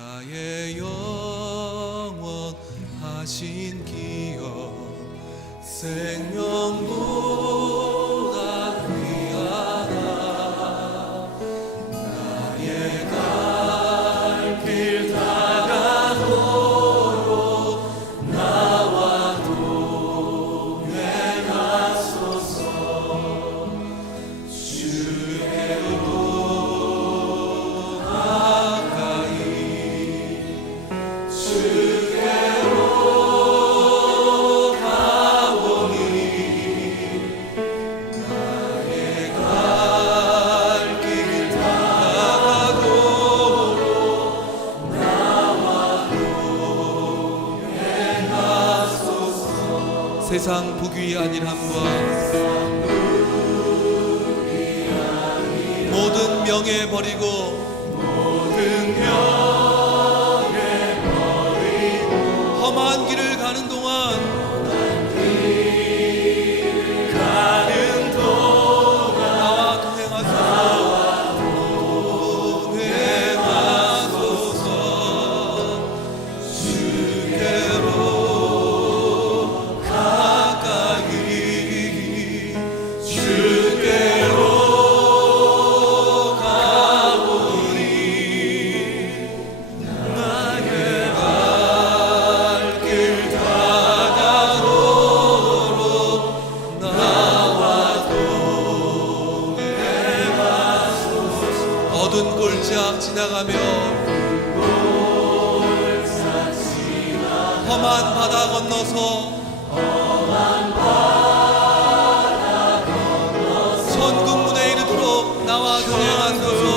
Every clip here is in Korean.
나의 영원하신 기억 생명보다 귀하다. 나의 갈 길 다가도록 나와 동행하소서. 주께로 가까이 주께로 가오니 나의 갈 길 다가도록 나와 동행하소서. 세상 부귀 아니함과 모든 명예 버리고 험한 길을 가는 동안 나와 동행하소서. 주께로 가까이 주께로 가오니 나의 갈 길 다가도록 나와 동행하소서. 어두운 골짜기 지나가며 험한 바다 건너서 천국문에 이르도록 나와 동행하소서.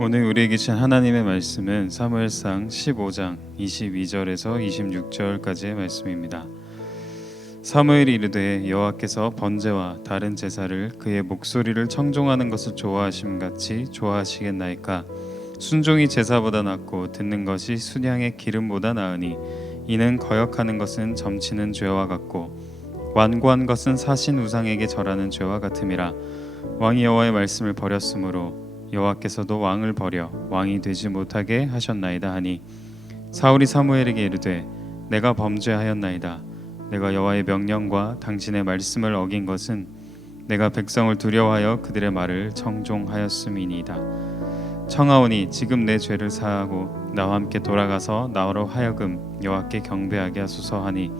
오늘 우리에게 주신 하나님의 말씀은 사무엘상 15장 22절에서 26절까지의 말씀입니다. 사무엘이 이르되 여호와께서 번제와 다른 제사를 그의 목소리를 청종하는 것을 좋아하심 같이 좋아하시겠나이까. 순종이 제사보다 낫고 듣는 것이 순양의 기름보다 나으니 이는 거역하는 것은 점치는 죄와 같고 완고한 것은 사신 우상에게 절하는 죄와 같음이라. 왕이 여호와의 말씀을 버렸으므로 여호와께서도 왕을 버려 왕이 되지 못하게 하셨나이다 하니 사울이 사무엘에게 이르되 내가 범죄하였나이다. 내가 여호와의 명령과 당신의 말씀을 어긴 것은 내가 백성을 두려워하여 그들의 말을 청종하였음이니이다. 청하오니 지금 내 죄를 사하고 나와 함께 돌아가서 나로 하여금 여호와께 경배하게 하소서 하니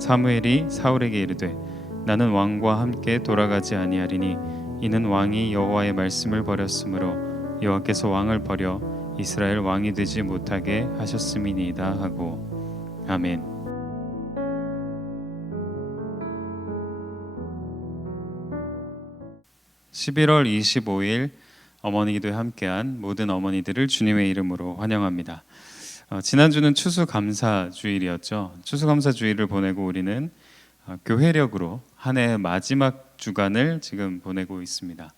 사무엘이 사울에게 이르되 나는 왕과 함께 돌아가지 아니하리니 이는 왕이 여호와의 말씀을 버렸으므로 여호와께서 왕을 버려 이스라엘 왕이 되지 못하게 하셨음이니이다 하고. 아멘. (11월 25일) 어머니 기도에 함께한 모든 어머니들을 주님의 이름으로 환영합니다. 지난주는 추수감사주일이었죠. 추수감사주일을 보내고 우리는 교회력으로 한 해의 마지막 주간을 지금 보내고 있습니다.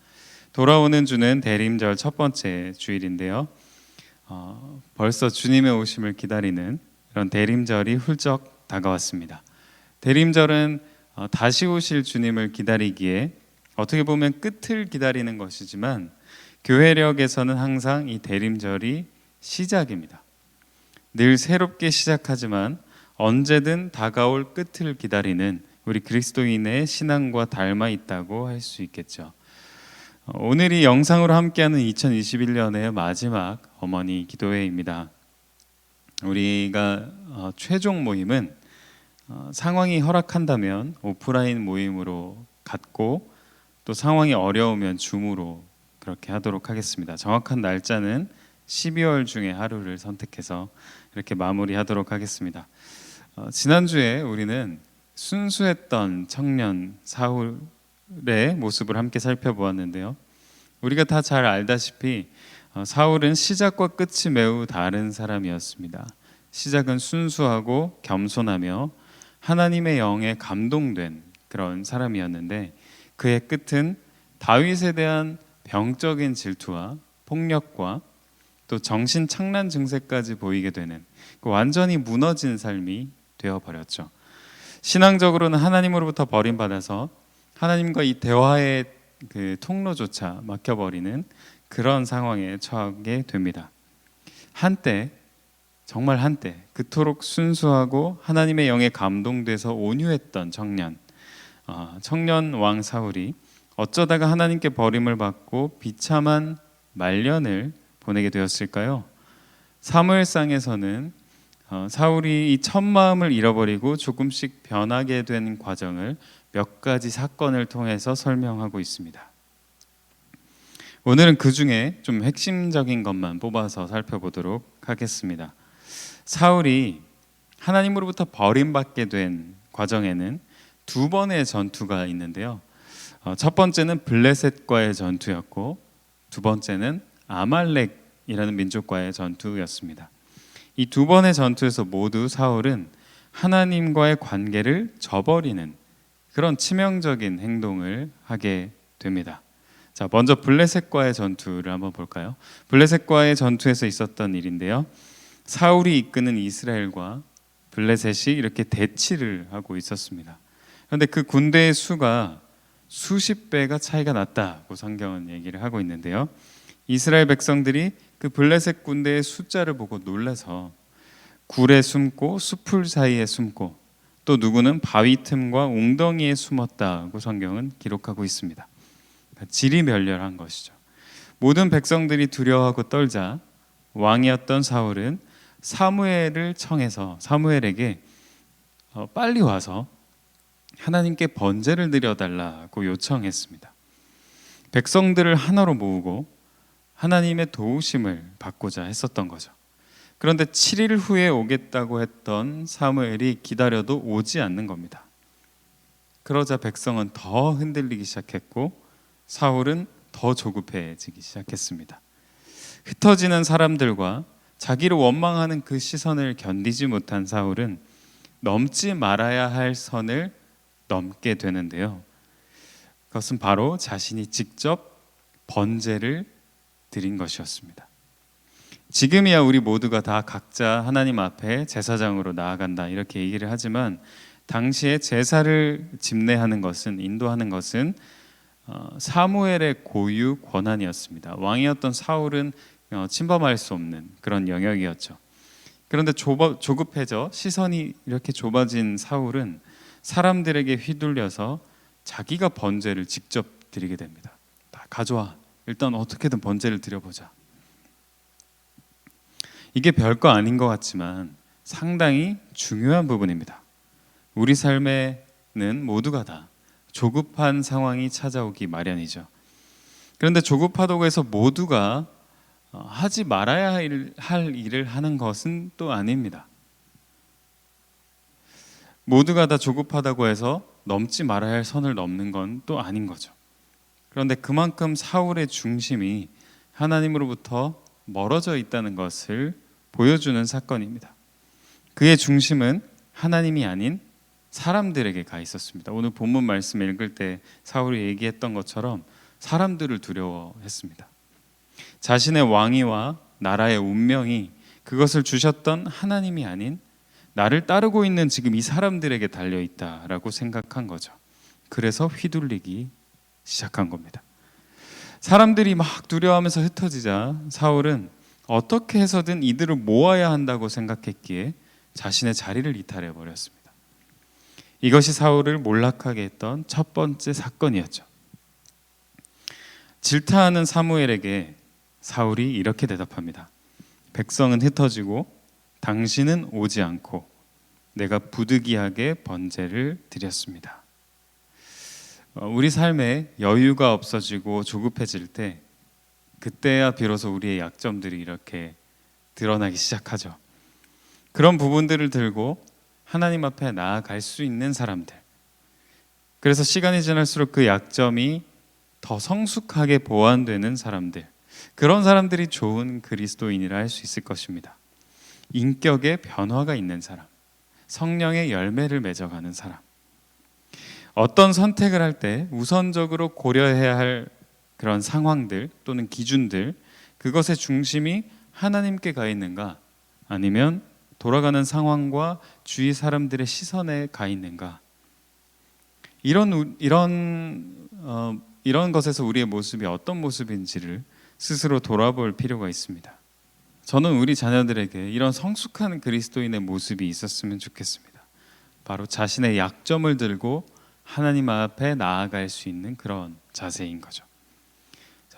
돌아오는 주는 대림절 첫 번째 주일인데요. 벌써 주님의 오심을 기다리는 그런 대림절이 훌쩍 다가왔습니다. 대림절은 다시 오실 주님을 기다리기에 어떻게 보면 끝을 기다리는 것이지만 교회력에서는 항상 이 대림절이 시작입니다. 늘 새롭게 시작하지만 언제든 다가올 끝을 기다리는 우리 그리스도인의 신앙과 닮아 있다고 할 수 있겠죠. 오늘이 영상으로 함께하는 2021년의 마지막 어머니 기도회입니다. 우리가 최종 모임은 상황이 허락한다면 오프라인 모임으로 갖고 또 상황이 어려우면 줌으로 그렇게 하도록 하겠습니다. 정확한 날짜는 12월 중에 하루를 선택해서 이렇게 마무리하도록 하겠습니다. 지난주에 우리는 순수했던 청년 사울의 모습을 함께 살펴보았는데요. 우리가 다 잘 알다시피 사울은 시작과 끝이 매우 다른 사람이었습니다. 시작은 순수하고 겸손하며 하나님의 영에 감동된 그런 사람이었는데 그의 끝은 다윗에 대한 병적인 질투와 폭력과 또 정신 착란 증세까지 보이게 되는 완전히 무너진 삶이 되어버렸죠. 신앙적으로는 하나님으로부터 버림받아서 하나님과 이 대화의 그 통로조차 막혀버리는 그런 상황에 처하게 됩니다. 한때 정말 한때 그토록 순수하고 하나님의 영에 감동돼서 온유했던 청년 왕 사울이 어쩌다가 하나님께 버림을 받고 비참한 말년을 보내게 되었을까요? 사무엘상에서는 사울이 이 첫 마음을 잃어버리고 조금씩 변하게 된 과정을 몇 가지 사건을 통해서 설명하고 있습니다. 오늘은 그 중에 좀 핵심적인 것만 뽑아서 살펴보도록 하겠습니다. 사울이 하나님으로부터 버림받게 된 과정에는 두 번의 전투가 있는데요. 첫 번째는 블레셋과의 전투였고 두 번째는 아말렉이라는 민족과의 전투였습니다. 이 두 번의 전투에서 모두 사울은 하나님과의 관계를 저버리는 그런 치명적인 행동을 하게 됩니다. 자, 먼저 블레셋과의 전투를 한번 볼까요? 블레셋과의 전투에서 있었던 일인데요. 사울이 이끄는 이스라엘과 블레셋이 이렇게 대치를 하고 있었습니다. 그런데 그 군대의 수가 수십 배가 차이가 났다고 성경은 얘기를 하고 있는데요. 이스라엘 백성들이 그 블레셋 군대의 숫자를 보고 놀라서 굴에 숨고 수풀 사이에 숨고 또 누구는 바위 틈과 웅덩이에 숨었다고 성경은 기록하고 있습니다. 그러니까 지리멸렬한 것이죠. 모든 백성들이 두려워하고 떨자 왕이었던 사울은 사무엘을 청해서 사무엘에게 빨리 와서 하나님께 번제를 드려달라고 요청했습니다. 백성들을 하나로 모으고 하나님의 도우심을 받고자 했었던 거죠. 그런데 7일 후에 오겠다고 했던 사무엘이 기다려도 오지 않는 겁니다. 그러자 백성은 더 흔들리기 시작했고 사울은 더 조급해지기 시작했습니다. 흩어지는 사람들과 자기를 원망하는 그 시선을 견디지 못한 사울은 넘지 말아야 할 선을 넘게 되는데요. 그것은 바로 자신이 직접 번제를 드린 것이었습니다. 지금이야 우리 모두가 다 각자 하나님 앞에 제사장으로 나아간다 이렇게 얘기를 하지만 당시에 제사를 집례하는 것은 인도하는 것은 사무엘의 고유 권한이었습니다. 왕이었던 사울은 침범할 수 없는 그런 영역이었죠. 그런데 조급해져 시선이 이렇게 좁아진 사울은 사람들에게 휘둘려서 자기가 번제를 직접 드리게 됩니다. 다 가져와. 일단 어떻게든 번제를 드려보자. 이게 별거 아닌 것 같지만 상당히 중요한 부분입니다. 우리 삶에는 모두가 다 조급한 상황이 찾아오기 마련이죠. 그런데 조급하다고 해서 모두가 하지 말아야 할 일을 하는 것은 또 아닙니다. 모두가 다 조급하다고 해서 넘지 말아야 할 선을 넘는 건 또 아닌 거죠. 그런데 그만큼 사울의 중심이 하나님으로부터 멀어져 있다는 것을 보여주는 사건입니다. 그의 중심은 하나님이 아닌 사람들에게 가 있었습니다. 오늘 본문 말씀 읽을 때 사울이 얘기했던 것처럼 사람들을 두려워했습니다. 자신의 왕위와 나라의 운명이 그것을 주셨던 하나님이 아닌 나를 따르고 있는 지금 이 사람들에게 달려있다라고 생각한 거죠. 그래서 휘둘리기 시작한 겁니다. 사람들이 막 두려워하면서 흩어지자 사울은 어떻게 해서든 이들을 모아야 한다고 생각했기에 자신의 자리를 이탈해 버렸습니다. 이것이 사울을 몰락하게 했던 첫 번째 사건이었죠. 질타하는 사무엘에게 사울이 이렇게 대답합니다. 백성은 흩어지고 당신은 오지 않고 내가 부득이하게 번제를 드렸습니다. 우리 삶에 여유가 없어지고 조급해질 때 그때야 비로소 우리의 약점들이 이렇게 드러나기 시작하죠. 그런 부분들을 들고 하나님 앞에 나아갈 수 있는 사람들, 그래서 시간이 지날수록 그 약점이 더 성숙하게 보완되는 사람들, 그런 사람들이 좋은 그리스도인이라 할 수 있을 것입니다. 인격의 변화가 있는 사람, 성령의 열매를 맺어가는 사람, 어떤 선택을 할 때 우선적으로 고려해야 할 그런 상황들 또는 기준들, 그것의 중심이 하나님께 가 있는가, 아니면 돌아가는 상황과 주위 사람들의 시선에 가 있는가, 이런 것에서 우리의 모습이 어떤 모습인지를 스스로 돌아볼 필요가 있습니다. 저는 우리 자녀들에게 이런 성숙한 그리스도인의 모습이 있었으면 좋겠습니다. 바로 자신의 약점을 들고 하나님 앞에 나아갈 수 있는 그런 자세인 거죠.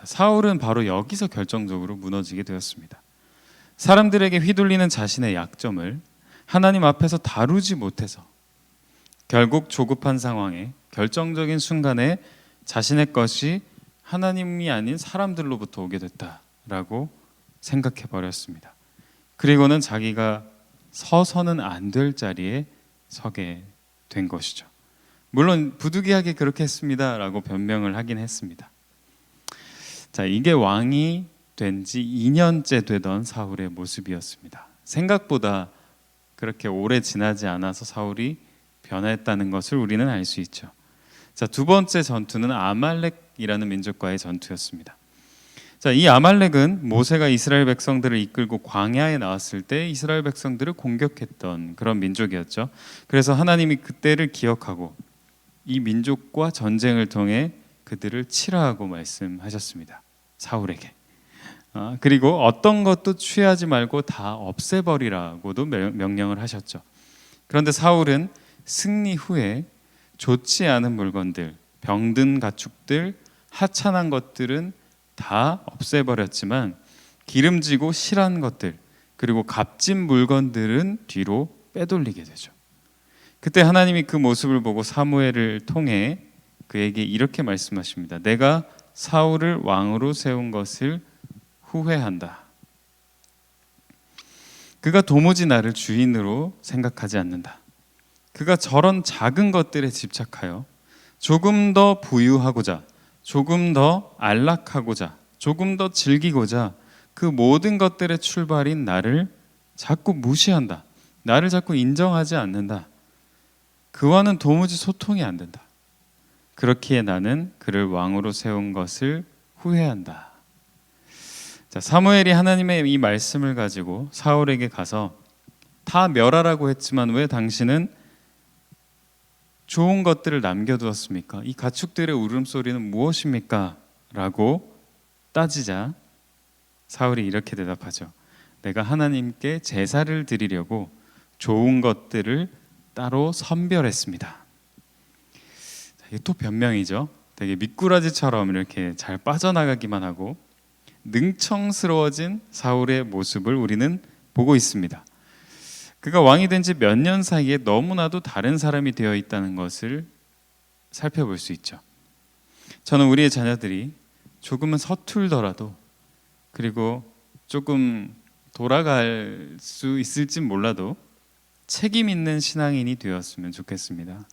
사울은 바로 여기서 결정적으로 무너지게 되었습니다. 사람들에게 휘둘리는 자신의 약점을 하나님 앞에서 다루지 못해서 결국 조급한 상황에 결정적인 순간에 자신의 것이 하나님이 아닌 사람들로부터 오게 됐다라고 생각해 버렸습니다. 그리고는 자기가 서서는 안 될 자리에 서게 된 것이죠. 물론 부득이하게 그렇게 했습니다라고 변명을 하긴 했습니다. 자, 이게 왕이 된 지 2년째 되던 사울의 모습이었습니다. 생각보다 그렇게 오래 지나지 않아서 사울이 변했다는 것을 우리는 알 수 있죠. 자, 두 번째 전투는 아말렉이라는 민족과의 전투였습니다. 자, 이 아말렉은 모세가 이스라엘 백성들을 이끌고 광야에 나왔을 때 이스라엘 백성들을 공격했던 그런 민족이었죠. 그래서 하나님이 그때를 기억하고 이 민족과 전쟁을 통해 그들을 치라하고 말씀하셨습니다. 사울에게. 그리고 어떤 것도 취하지 말고 다 없애버리라고도 명령을 하셨죠. 그런데 사울은 승리 후에 좋지 않은 물건들, 병든 가축들, 하찮은 것들은 다 없애버렸지만 기름지고 실한 것들, 그리고 값진 물건들은 뒤로 빼돌리게 되죠. 그때 하나님이 그 모습을 보고 사무엘을 통해 그에게 이렇게 말씀하십니다. 내가 사울을 왕으로 세운 것을 후회한다. 그가 도무지 나를 주인으로 생각하지 않는다. 그가 저런 작은 것들에 집착하여 조금 더 부유하고자, 조금 더 안락하고자, 조금 더 즐기고자 그 모든 것들의 출발인 나를 자꾸 무시한다. 나를 자꾸 인정하지 않는다. 그와는 도무지 소통이 안 된다. 그렇기에 나는 그를 왕으로 세운 것을 후회한다. 자, 사무엘이 하나님의 이 말씀을 가지고 사울에게 가서 다 멸하라고 했지만 왜 당신은 좋은 것들을 남겨두었습니까? 이 가축들의 울음소리는 무엇입니까? 라고 따지자 사울이 이렇게 대답하죠. 내가 하나님께 제사를 드리려고 좋은 것들을 따로 선별했습니다. 이게 또 변명이죠. 되게 미꾸라지처럼 이렇게 잘 빠져나가기만 하고 능청스러워진 사울의 모습을 우리는 보고 있습니다. 그가 왕이 된 지 몇 년 사이에 너무나도 다른 사람이 되어 있다는 것을 살펴볼 수 있죠. 저는 우리의 자녀들이 조금은 서툴더라도, 그리고 조금 돌아갈 수 있을진 몰라도 책임 있는 신앙인이 되었으면 좋겠습니다.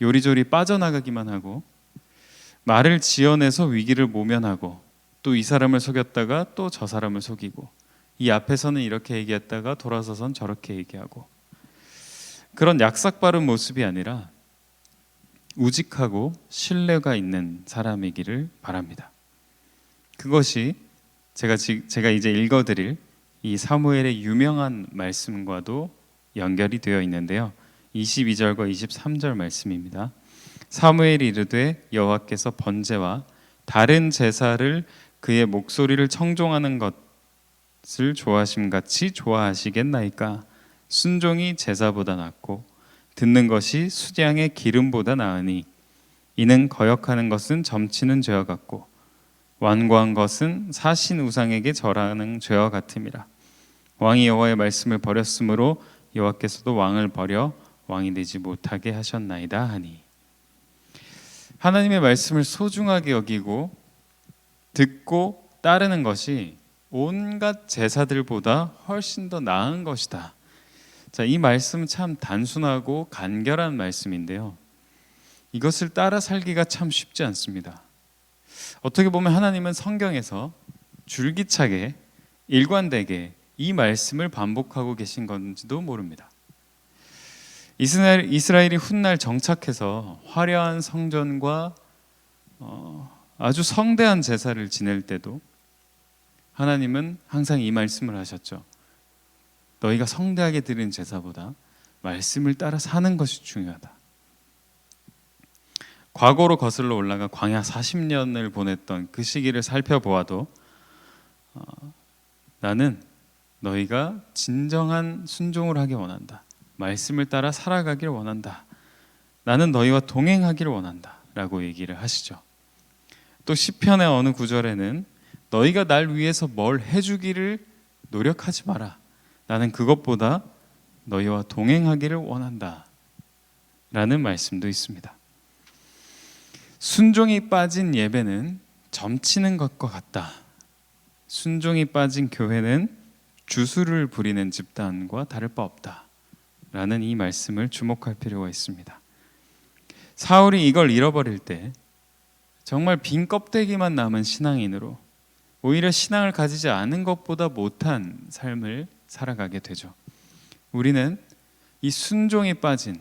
요리조리 빠져나가기만 하고 말을 지어내서 위기를 모면하고 또 이 사람을 속였다가 또 저 사람을 속이고 이 앞에서는 이렇게 얘기했다가 돌아서선 저렇게 얘기하고, 그런 약삭빠른 모습이 아니라 우직하고 신뢰가 있는 사람이기를 바랍니다. 그것이 제가 이제 읽어드릴 이 사무엘의 유명한 말씀과도 연결이 되어 있는데요. 22절과 23절 말씀입니다. 사무엘이 이르되 여호와께서 번제와 다른 제사를 그의 목소리를 청종하는 것을 좋아하심같이 좋아하시겠나이까? 순종이 제사보다 낫고 듣는 것이 수량의 기름보다 나으니 이는 거역하는 것은 점치는 죄와 같고 완고한 것은 사신 우상에게 절하는 죄와 같음이라. 왕이 여호와의 말씀을 버렸으므로 여호와께서도 왕을 버려 왕이 되지 못하게 하셨나이다 하니. 하나님의 말씀을 소중하게 여기고 듣고 따르는 것이 온갖 제사들보다 훨씬 더 나은 것이다. 자, 이 말씀 참 단순하고 간결한 말씀인데요. 이것을 따라 살기가 참 쉽지 않습니다. 어떻게 보면 하나님은 성경에서 줄기차게 일관되게 이 말씀을 반복하고 계신 건지도 모릅니다. 이스라엘이 훗날 정착해서 화려한 성전과 아주 성대한 제사를 지낼 때도 하나님은 항상 이 말씀을 하셨죠. 너희가 성대하게 드리는 제사보다 말씀을 따라 사는 것이 중요하다. 과거로 거슬러 올라가 광야 40년을 보냈던 그 시기를 살펴보아도 나는 너희가 진정한 순종을 하길 원한다. 말씀을 따라 살아가길 원한다. 나는 너희와 동행하기를 원한다 라고 얘기를 하시죠. 또 시편의 어느 구절에는 너희가 날 위해서 뭘 해주기를 노력하지 마라. 나는 그것보다 너희와 동행하기를 원한다 라는 말씀도 있습니다. 순종이 빠진 예배는 점치는 것과 같다. 순종이 빠진 교회는 주술을 부리는 집단과 다를 바 없다 라는 이 말씀을 주목할 필요가 있습니다. 사울이 이걸 잃어버릴 때 정말 빈 껍데기만 남은 신앙인으로 오히려 신앙을 가지지 않은 것보다 못한 삶을 살아가게 되죠. 우리는 이 순종이 빠진,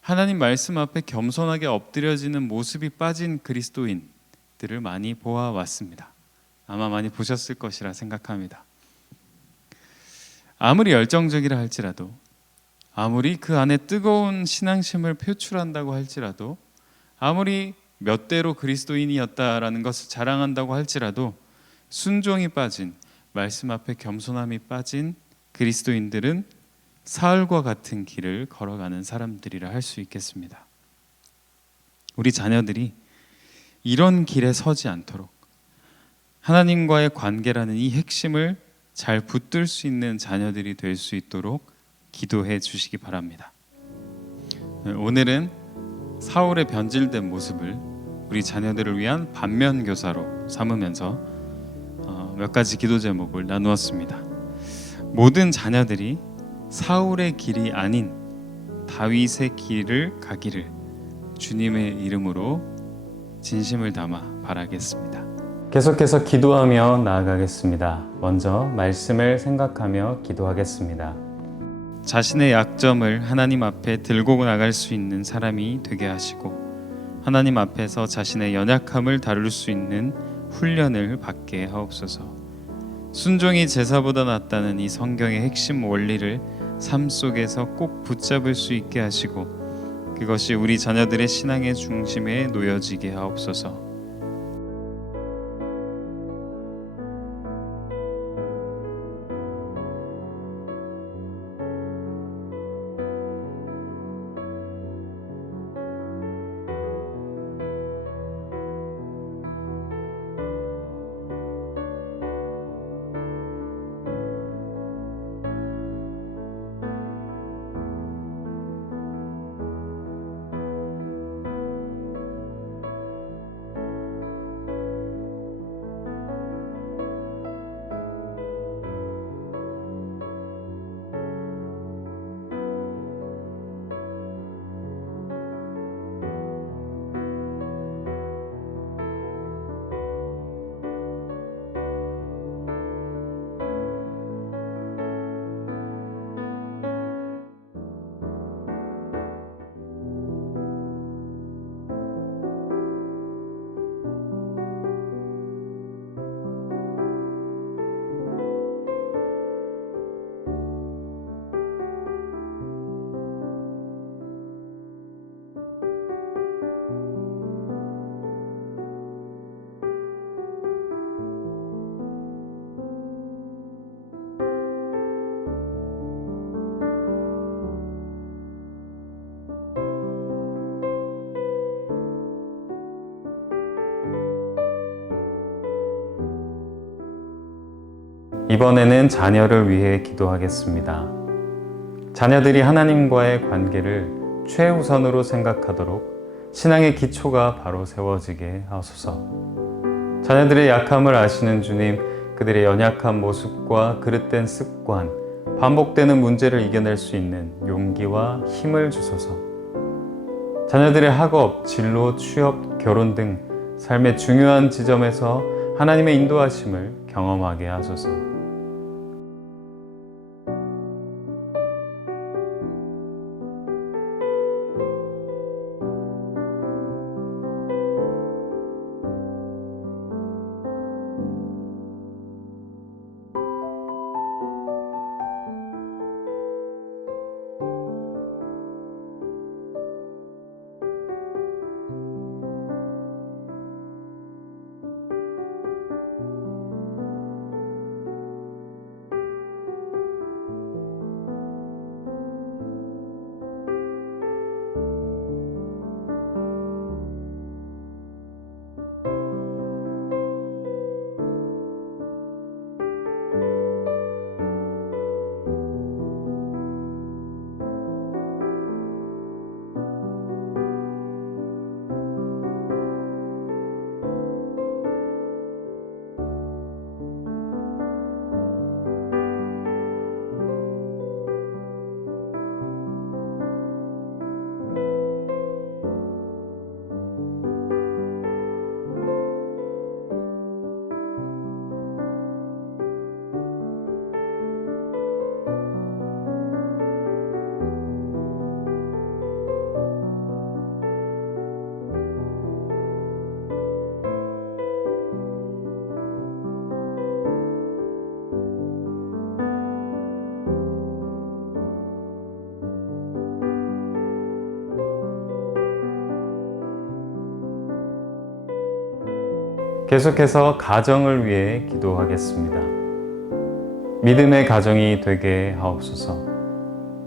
하나님 말씀 앞에 겸손하게 엎드려지는 모습이 빠진 그리스도인들을 많이 보아왔습니다. 아마 많이 보셨을 것이라 생각합니다. 아무리 열정적이라 할지라도, 아무리 그 안에 뜨거운 신앙심을 표출한다고 할지라도, 아무리 몇 대로 그리스도인이었다라는 것을 자랑한다고 할지라도 순종이 빠진, 말씀 앞에 겸손함이 빠진 그리스도인들은 사울과 같은 길을 걸어가는 사람들이라 할 수 있겠습니다. 우리 자녀들이 이런 길에 서지 않도록 하나님과의 관계라는 이 핵심을 잘 붙들 수 있는 자녀들이 될 수 있도록 기도해 주시기 바랍니다. 오늘은 사울의 변질된 모습을 우리 자녀들을 위한 반면교사로 삼으면서 몇 가지 기도 제목을 나누었습니다. 모든 자녀들이 사울의 길이 아닌 다윗의 길을 가기를 주님의 이름으로 진심을 담아 바라겠습니다. 계속해서 기도하며 나아가겠습니다. 먼저 말씀을 생각하며 기도하겠습니다. 자신의 약점을 하나님 앞에 들고 나갈 수 있는 사람이 되게 하시고 하나님 앞에서 자신의 연약함을 다룰 수 있는 훈련을 받게 하옵소서. 순종이 제사보다 낫다는 이 성경의 핵심 원리를 삶 속에서 꼭 붙잡을 수 있게 하시고 그것이 우리 자녀들의 신앙의 중심에 놓여지게 하옵소서. 이번에는 자녀를 위해 기도하겠습니다. 자녀들이 하나님과의 관계를 최우선으로 생각하도록 신앙의 기초가 바로 세워지게 하소서. 자녀들의 약함을 아시는 주님, 그들의 연약한 모습과 그릇된 습관, 반복되는 문제를 이겨낼 수 있는 용기와 힘을 주소서. 자녀들의 학업, 진로, 취업, 결혼 등 삶의 중요한 지점에서 하나님의 인도하심을 경험하게 하소서. 계속해서 가정을 위해 기도하겠습니다. 믿음의 가정이 되게 하옵소서.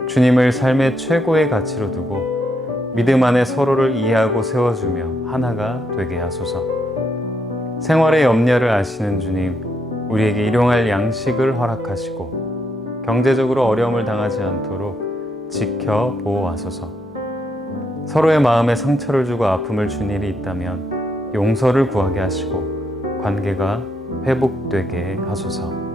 주님을 삶의 최고의 가치로 두고 믿음 안에 서로를 이해하고 세워주며 하나가 되게 하소서. 생활의 염려를 아시는 주님, 우리에게 일용할 양식을 허락하시고 경제적으로 어려움을 당하지 않도록 지켜 보호하소서. 서로의 마음에 상처를 주고 아픔을 준 일이 있다면 용서를 구하게 하시고 관계가 회복되게 하소서.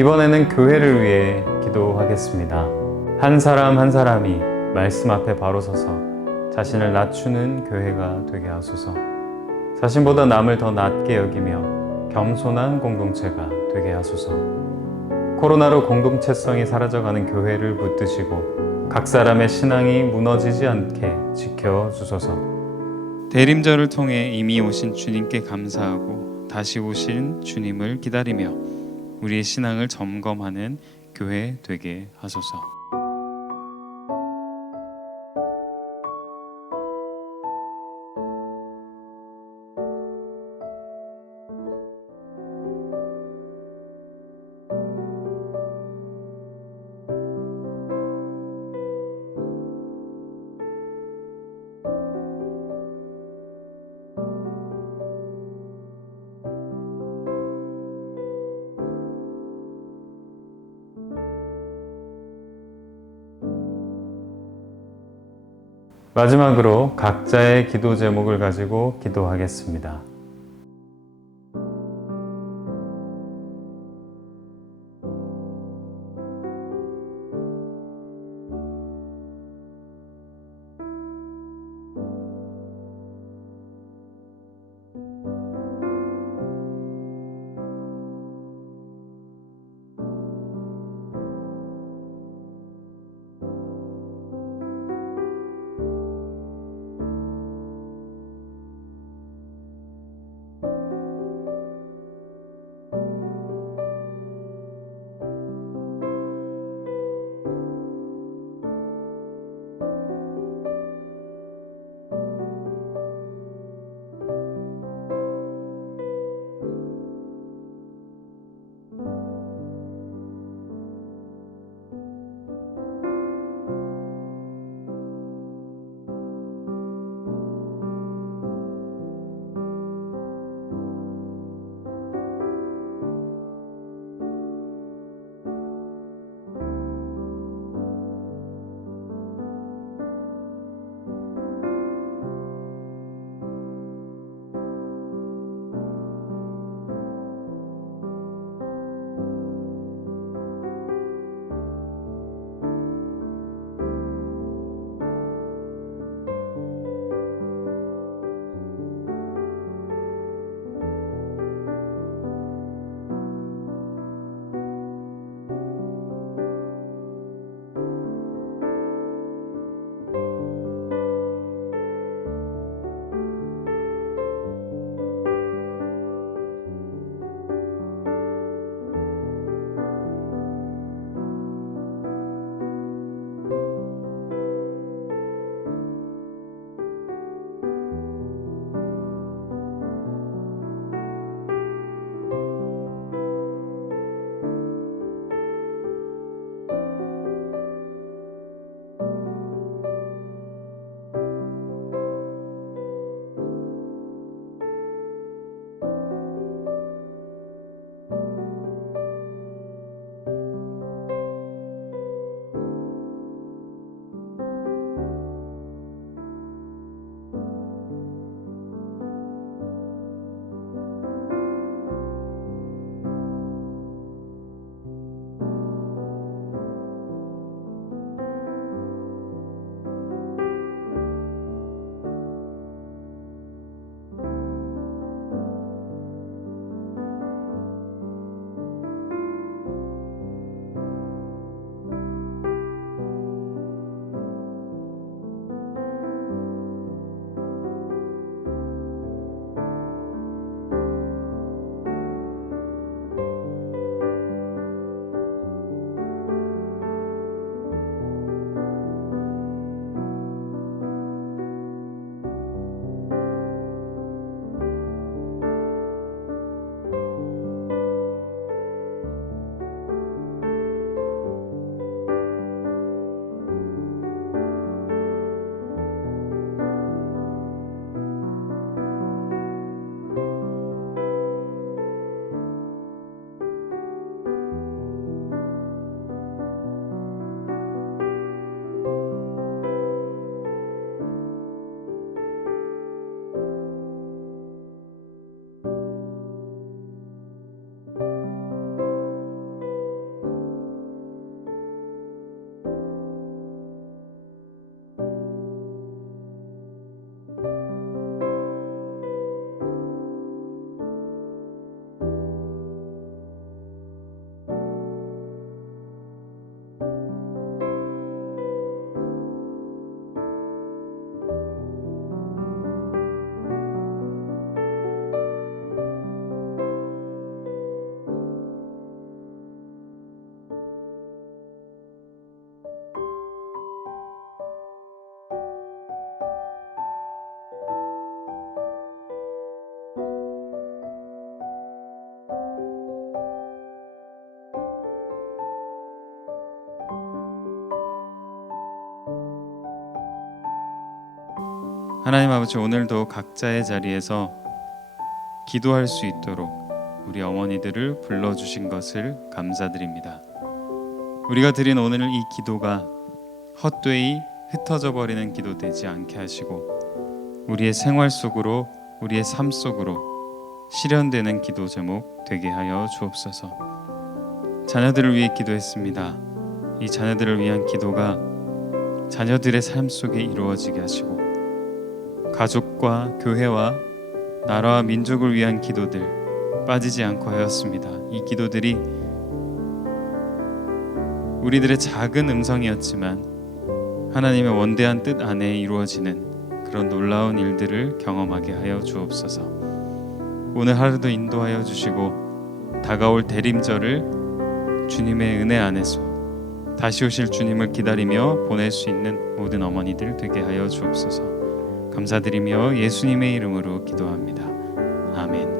이번에는 교회를 위해 기도하겠습니다. 한 사람 한 사람이 말씀 앞에 바로 서서 자신을 낮추는 교회가 되게 하소서. 자신보다 남을 더 낮게 여기며 겸손한 공동체가 되게 하소서. 코로나로 공동체성이 사라져가는 교회를 붙드시고 각 사람의 신앙이 무너지지 않게 지켜주소서. 대림절을 통해 이미 오신 주님께 감사하고 다시 오신 주님을 기다리며 우리의 신앙을 점검하는 교회 되게 하소서. 마지막으로 각자의 기도 제목을 가지고 기도하겠습니다. 하나님 아버지, 오늘도 각자의 자리에서 기도할 수 있도록 우리 어머니들을 불러주신 것을 감사드립니다. 우리가 드린 오늘 이 기도가 헛되이 흩어져 버리는 기도 되지 않게 하시고 우리의 생활 속으로 우리의 삶 속으로 실현되는 기도 제목 되게 하여 주옵소서. 자녀들을 위해 기도했습니다. 이 자녀들을 위한 기도가 자녀들의 삶 속에 이루어지게 하시고 가족과 교회와 나라와 민족을 위한 기도들 빠지지 않고 하였습니다. 이 기도들이 우리들의 작은 음성이었지만 하나님의 원대한 뜻 안에 이루어지는 그런 놀라운 일들을 경험하게 하여 주옵소서. 오늘 하루도 인도하여 주시고 다가올 대림절을 주님의 은혜 안에서 다시 오실 주님을 기다리며 보낼 수 있는 모든 어머니들 되게 하여 주옵소서. 감사드리며 예수님의 이름으로 기도합니다. 아멘.